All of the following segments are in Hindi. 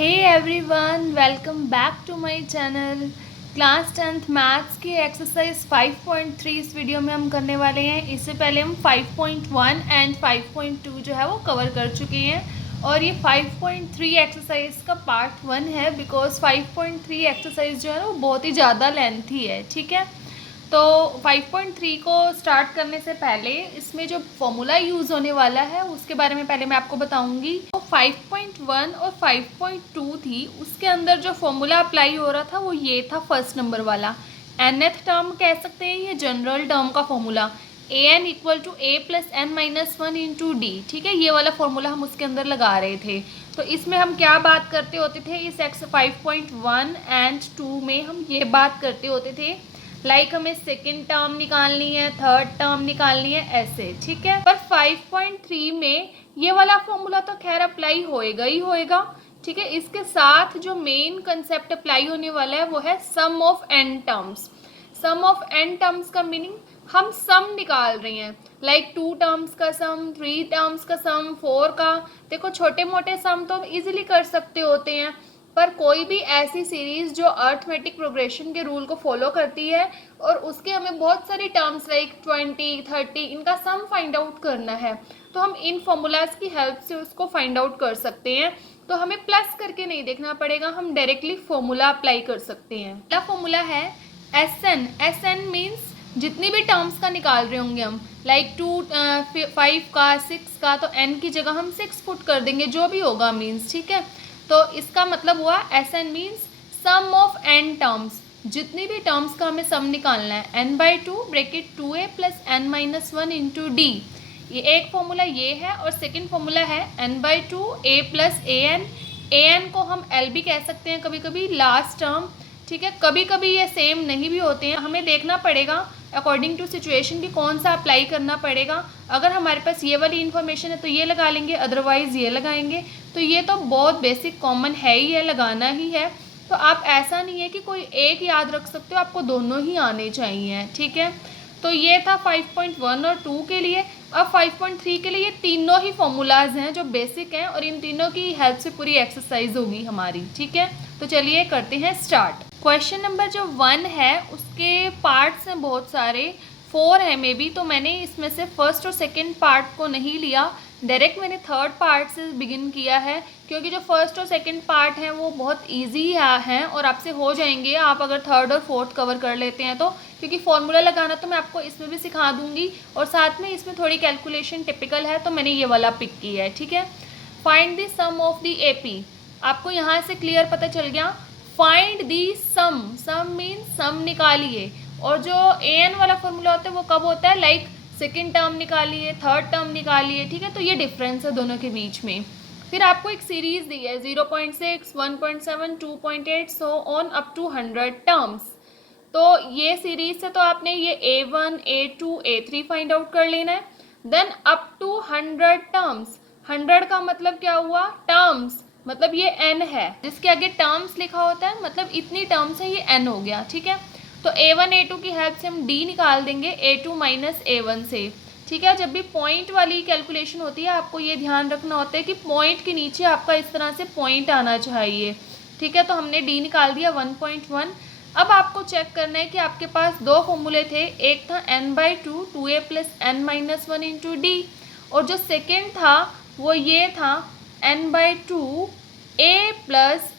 Hey everyone, welcome back to my channel. Class 10th maths की एक्सरसाइज 5.3 इस वीडियो में हम करने वाले हैं। इससे पहले हम 5.1 एंड 5.2 जो है वो कवर कर चुके हैं और ये 5.3 एक्सरसाइज का पार्ट 1 है बिकॉज 5.3 एक्सरसाइज जो है वो बहुत ही ज़्यादा लेंथी है। ठीक है, तो 5.3 को स्टार्ट करने से पहले इसमें जो फॉर्मूला यूज़ होने वाला है उसके बारे में पहले मैं आपको बताऊंगी। तो 5.1 और 5.2 थी, उसके अंदर जो फॉर्मूला अप्लाई हो रहा था वो ये था फर्स्ट नंबर वाला। nth टर्म कह सकते हैं, ये जनरल टर्म का formula an equal to a plus n minus one into d. ठीक है, ये वाला फॉर्मूला हम उसके अंदर लगा रहे थे। तो इसमें हम क्या बात करते होते थे, इस एक्स 5.1 एंड 2 में हम ये बात करते होते थे लाइक हमें सेकेंड टर्म निकालनी है, थर्ड टर्म निकालनी है, ऐसे। ठीक है, पर 5.3 में ये वाला फॉर्मूला तो खैर अप्लाई होएगा ही होएगा। ठीक है, इसके साथ जो मेन कंसेप्ट अप्लाई होने वाला है वो है some of n terms. Some of n terms का मीनिंग हम सम निकाल रहे हैं, लाइक 2 टर्म्स का सम, 3 टर्म्स का सम, 4 का। देखो, छोटे मोटे सम तो हम इजीली कर सकते होते हैं, पर कोई भी ऐसी सीरीज जो अर्थमेटिक प्रोग्रेशन के रूल को फॉलो करती है और उसके हमें बहुत सारी टर्म्स लाइक 20, 30 इनका सम फाइंड आउट करना है, तो हम इन फॉर्मूलाज की हेल्प से उसको फाइंड आउट कर सकते हैं। तो हमें प्लस करके नहीं देखना पड़ेगा, हम डायरेक्टली फॉर्मूला अप्लाई कर सकते हैं। पहला फॉर्मूला है एस एन मीन्स जितनी भी टर्म्स का निकाल रहे होंगे हम, लाइक 2, 5 का, 6 का, तो n की जगह हम 6 पुट कर देंगे, जो भी होगा मीन्स। ठीक है, तो इसका मतलब हुआ S n means sum of n terms, जितनी भी टर्म्स का हमें सम निकालना है। n/2 bracket 2a plus n minus one into d, ये एक फॉर्मूला ये है। और सेकेंड फॉर्मूला है n/2 a प्लस an को हम l भी कह सकते हैं कभी कभी, लास्ट टर्म। ठीक है, कभी कभी ये सेम नहीं भी होते हैं, हमें देखना पड़ेगा अकॉर्डिंग टू सिचुएशन की कौन सा अप्लाई करना पड़ेगा। अगर हमारे पास ये वाली इन्फॉर्मेशन है तो ये लगा लेंगे, अदरवाइज ये लगाएंगे। तो ये तो बहुत बेसिक कॉमन है ही है, लगाना ही है। तो आप ऐसा नहीं है कि कोई एक याद रख सकते हो, आपको दोनों ही आने चाहिए। ठीक है, तो ये था 5.1 और 2 के लिए। अब 5.3 के लिए ये तीनों ही फॉर्मूलाज हैं जो बेसिक हैं और इन तीनों की हेल्प से पूरी एक्सरसाइज होगी हमारी। ठीक है, तो चलिए करते हैं स्टार्ट। क्वेश्चन नंबर जो 1 है उसके पार्ट्स हैं बहुत सारे, 4 है मे बी, तो मैंने इसमें से फर्स्ट और सेकंड पार्ट को नहीं लिया, डायरेक्ट मैंने थर्ड पार्ट से बिगिन किया है, क्योंकि जो फर्स्ट और सेकंड पार्ट हैं वो बहुत इजी हैं और आपसे हो जाएंगे आप अगर थर्ड और फोर्थ कवर कर लेते हैं तो। क्योंकि फॉर्मूला लगाना तो मैं आपको इसमें भी सिखा दूंगी और साथ में इसमें थोड़ी कैलकुलेशन टिपिकल है, तो मैंने ये वाला पिक किया है। ठीक है, find the sum of the AP, आपको यहाँ से क्लियर पता चल गया। Find the some, some mean सम निकालिए। और जो an वाला फॉर्मूला होता है वो कब होता है, लाइक सेकेंड टर्म निकालिए, थर्ड टर्म निकालिए। ठीक है, तो ये डिफरेंस है दोनों के बीच में। फिर आपको एक सीरीज दी है 0.6, 1.7, 2.8 so on up to 100 terms. तो ये सीरीज से तो आपने ये A1, A2, A3 find out कर लेना है। देन अप टू 100 टर्म्स, 100 का मतलब क्या हुआ, टर्म्स, मतलब ये n है, जिसके आगे टर्म्स लिखा होता है मतलब इतनी टर्म्स है, ये n हो गया। ठीक है, तो A1, A2 की हेल्प से हम d निकाल देंगे A2 माइनस A1 से। ठीक है, जब भी पॉइंट वाली कैलकुलेशन होती है आपको ये ध्यान रखना होता है कि पॉइंट के नीचे आपका इस तरह से पॉइंट आना चाहिए। ठीक है, तो हमने d निकाल दिया 1.1। अब आपको चेक करना है कि आपके पास दो फॉर्मूले थे, एक था n/2 2a plus n minus one into d, और जो सेकेंड था वो ये था n/2 a प्लस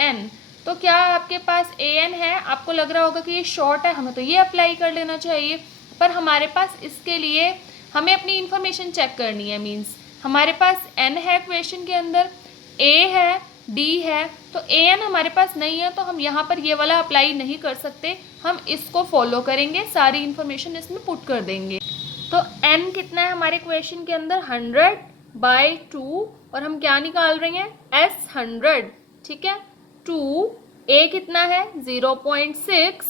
an। तो क्या आपके पास an है, आपको लग रहा होगा कि ये शॉर्ट है, हमें तो ये अप्लाई कर लेना चाहिए, पर हमारे पास इसके लिए हमें अपनी इंफॉर्मेशन चेक करनी है। मीन्स हमारे पास n है क्वेश्चन के अंदर, a है, d है, तो an हमारे पास नहीं है, तो हम यहाँ पर ये वाला अप्लाई नहीं कर सकते, हम इसको फॉलो करेंगे, सारी इंफॉर्मेशन इसमें पुट कर देंगे। तो n कितना है हमारे क्वेश्चन के अंदर, 100/2, और हम क्या निकाल रहे हैं, s 100। ठीक है, 2 a कितना है 0.6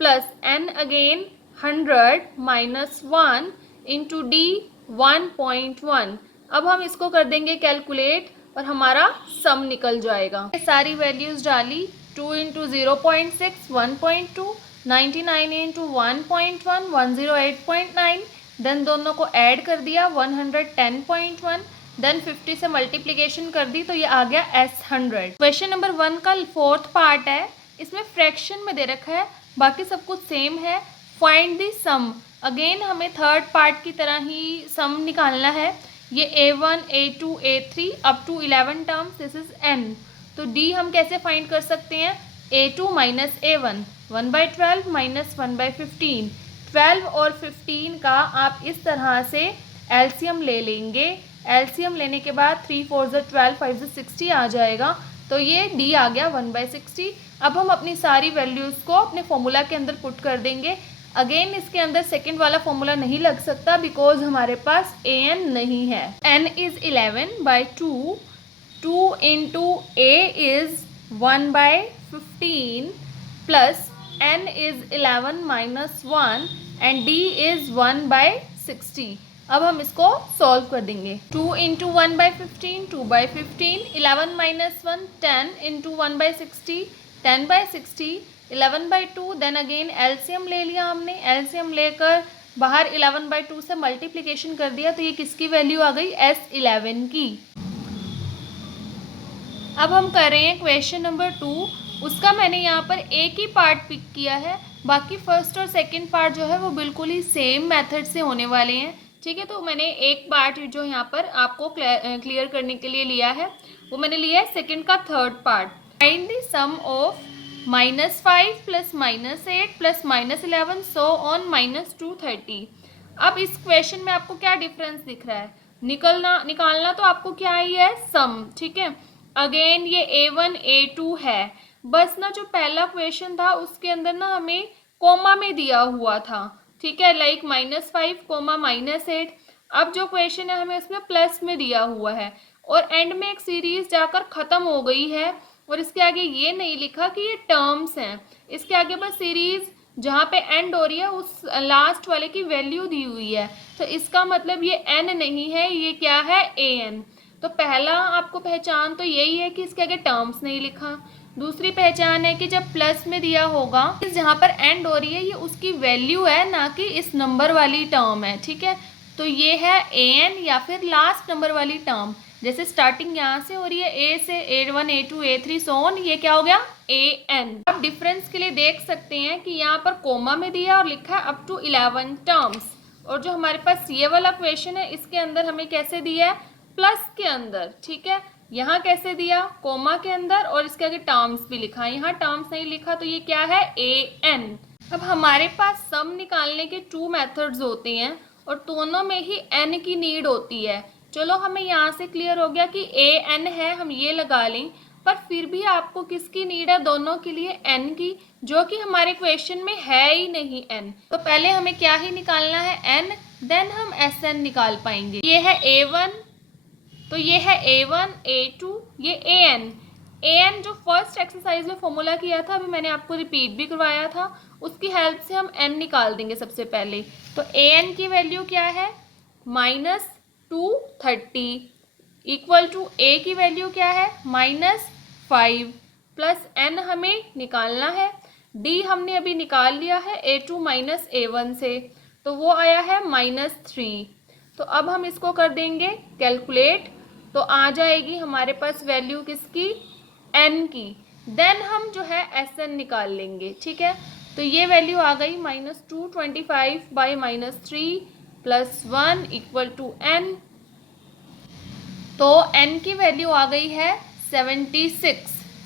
plus n again 100 minus 1 into D 1.1। अब हम इसको कर देंगे कैलकुलेट और हमारा सम निकल जाएगा। सारी वैल्यूज डाली, 2 इंटू 0.6 1.2, 99 इंटू 1.1 108.9, देन दोनों को ऐड कर दिया 110.1, देन 50 से मल्टीप्लिकेशन कर दी तो ये आ गया S100। क्वेश्चन नंबर 1 का फोर्थ पार्ट है, इसमें फ्रैक्शन में दे रखा है, बाकी सब कुछ सेम है। फाइंड द सम, अगेन हमें थर्ड पार्ट की तरह ही सम निकालना है। ये A1 A2 A3 up to 11 terms, this is n। तो D हम कैसे फाइंड कर सकते हैं, A2 माइनस A1, 1/12 माइनस 1/15। 12 और 15 का आप इस तरह से एलसीएम ले लेंगे। एलसीएम लेने के बाद 3 4 12 5 60 आ जाएगा, तो ये डी आ गया 1/60। अब हम अपनी सारी वैल्यूज़ को अपने फॉर्मूला के अंदर पुट कर देंगे। अगेन इसके अंदर सेकंड वाला फॉर्मूला नहीं लग सकता बिकॉज हमारे पास an नहीं है। n is 11/2, 2 into a is 1/15 plus n is 11 minus 1 and d is 1/60। अब हम इसको सॉल्व कर देंगे। 2 into 1/15, 2/15, 11 minus 1, 10 into 1/60, 10/60, 11/2, then again LCM ले लिया हमने। एलसीएम लेकर बाहर 11/2 से मल्टीप्लिकेशन कर दिया, तो ये किसकी वैल्यू आ गई, S11 की। अब हम कर रहे हैं क्वेश्चन नंबर 2। उसका मैंने यहाँ पर एक ही पार्ट पिक किया है, बाकी फर्स्ट और सेकंड पार्ट जो है वो बिल्कुल ही सेम मेथड से होने वाले हैं। ठीक है, तो मैंने एक पार्ट जो यहाँ पर आपको क्लियर करने के लिए लिया है, वो मैंने लिया है सेकंड का third part. Find the sum of -5 plus -8 plus -11 so on -230। अब इस क्वेश्चन में आपको क्या डिफरेंस दिख रहा है, निकालना तो आपको क्या ही है, सम। ठीक है, अगेन ये A1 A2 है, बस ना जो पहला क्वेश्चन था उसके अंदर ना हमें कोमा में दिया हुआ था। ठीक है, लाइक -5 कोमा -8। अब जो क्वेश्चन है हमें उसमें प्लस में दिया हुआ है और एंड में एक सीरीज जाकर ख़त्म हो गई है और इसके आगे ये नहीं लिखा कि ये टर्म्स हैं, इसके आगे बस सीरीज जहाँ पे एंड हो रही है उस लास्ट वाले की वैल्यू दी हुई है। तो इसका मतलब ये n नहीं है, ये क्या है, an। तो पहला आपको पहचान तो यही है कि इसके आगे टर्म्स नहीं लिखा। दूसरी पहचान है कि जब प्लस में दिया होगा, जहाँ पर एंड हो रही है ये उसकी वैल्यू है, ना कि इस नंबर वाली टर्म है। ठीक है, तो ये है an या फिर लास्ट नंबर वाली टर्म। जैसे स्टार्टिंग यहाँ से हो रही है A से, A1 A2 A3 so on, ये क्या हो गया, an। अब डिफरेंस के लिए देख सकते हैं कि यहाँ पर कोमा में दिया और लिखा है अप टू 11 टर्म्स, और जो हमारे पास ये वाला क्वेश्चन है इसके अंदर हमें कैसे दिया है, प्लस के अंदर। ठीक है, यहाँ कैसे दिया, कोमा के अंदर, और इसके आगे टर्म्स भी लिखा है, यहाँ टर्म्स नहीं लिखा, तो ये क्या है, an। अब हमारे पास सम निकालने के 2 मेथड्स होते हैं और दोनों में ही n की नीड होती है। चलो हमें यहाँ से क्लियर हो गया कि an है, हम ये लगा लें, पर फिर भी आपको किसकी नीड है, दोनों के लिए n की, जो कि हमारे क्वेश्चन में है ही नहीं n। तो पहले हमें क्या ही निकालना है, n, देन हम Sn निकाल पाएंगे। ये है A1, तो ये है A1 A2, ये an जो फर्स्ट एक्सरसाइज में फॉर्मूला किया था, अभी मैंने आपको रिपीट भी करवाया था, उसकी हेल्प से हम n निकाल देंगे सबसे पहले। तो an की वैल्यू क्या है, -230 इक्वल टू a की वैल्यू क्या है, -5 प्लस n हमें निकालना है। d हमने अभी निकाल लिया है A2 माइनस A1 से, तो वो आया है -3। तो अब हम इसको कर देंगे कैलकुलेट, तो आ जाएगी हमारे पास वैल्यू किसकी, n की। देन हम जो है Sn निकाल लेंगे। ठीक है, तो ये वैल्यू आ गई -225 by -3 plus 1 equal to n। तो n की वैल्यू आ गई है 76।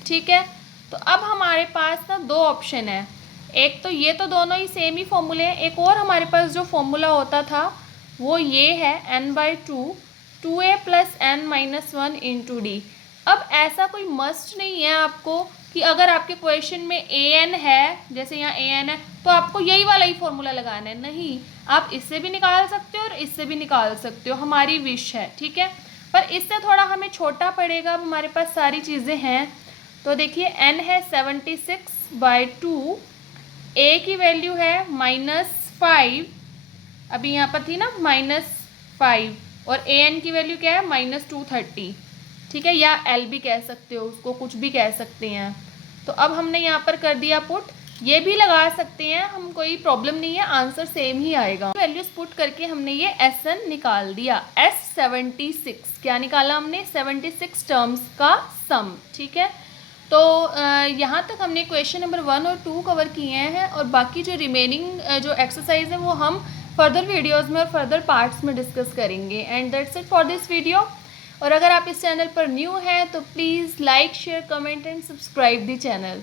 ठीक है, तो अब हमारे पास ना 2 ऑप्शन है, एक तो ये तो दोनों ही सेम ही फॉर्मूले हैं, एक और हमारे पास जो फॉर्मूला होता था वो ये है n/2 2a plus n minus 1 into D. अब ऐसा कोई मस्ट नहीं है आपको कि अगर आपके क्वेश्चन में an है, जैसे यहाँ an है, तो आपको यही वाला ही फॉर्मूला लगाना है, नहीं, आप इससे भी निकाल सकते हो और इससे भी निकाल सकते हो, हमारी विश है। ठीक है, पर इससे थोड़ा हमें छोटा पड़ेगा, अब हमारे पास सारी चीज़ें हैं। तो देखिए n है 76/2, a की वैल्यू है -5, अभी यहाँ पर थी ना -5, और an की वैल्यू क्या है, -230। ठीक है, या l भी कह सकते हो उसको, कुछ भी कह सकते हैं। तो अब हमने यहाँ पर कर दिया पुट ये भी लगा सकते हैं हम, कोई प्रॉब्लम नहीं है, आंसर सेम ही आएगा। वैल्यूज पुट करके हमने ये SN निकाल दिया। S76 क्या निकाला हमने? 76 टर्म्स का सम। ठीक है, तो यहाँ तक हमने क्वेश्चन नंबर 1 और 2 कवर किए हैं, और बाकी जो रिमेनिंग जो एक्सरसाइज है वो हम फर्दर वीडियोस में और फर्दर पार्ट्स में डिस्कस करेंगे। And that's it for this video. और अगर आप इस चैनल पर न्यू हैं तो please like, share, comment and subscribe the channel.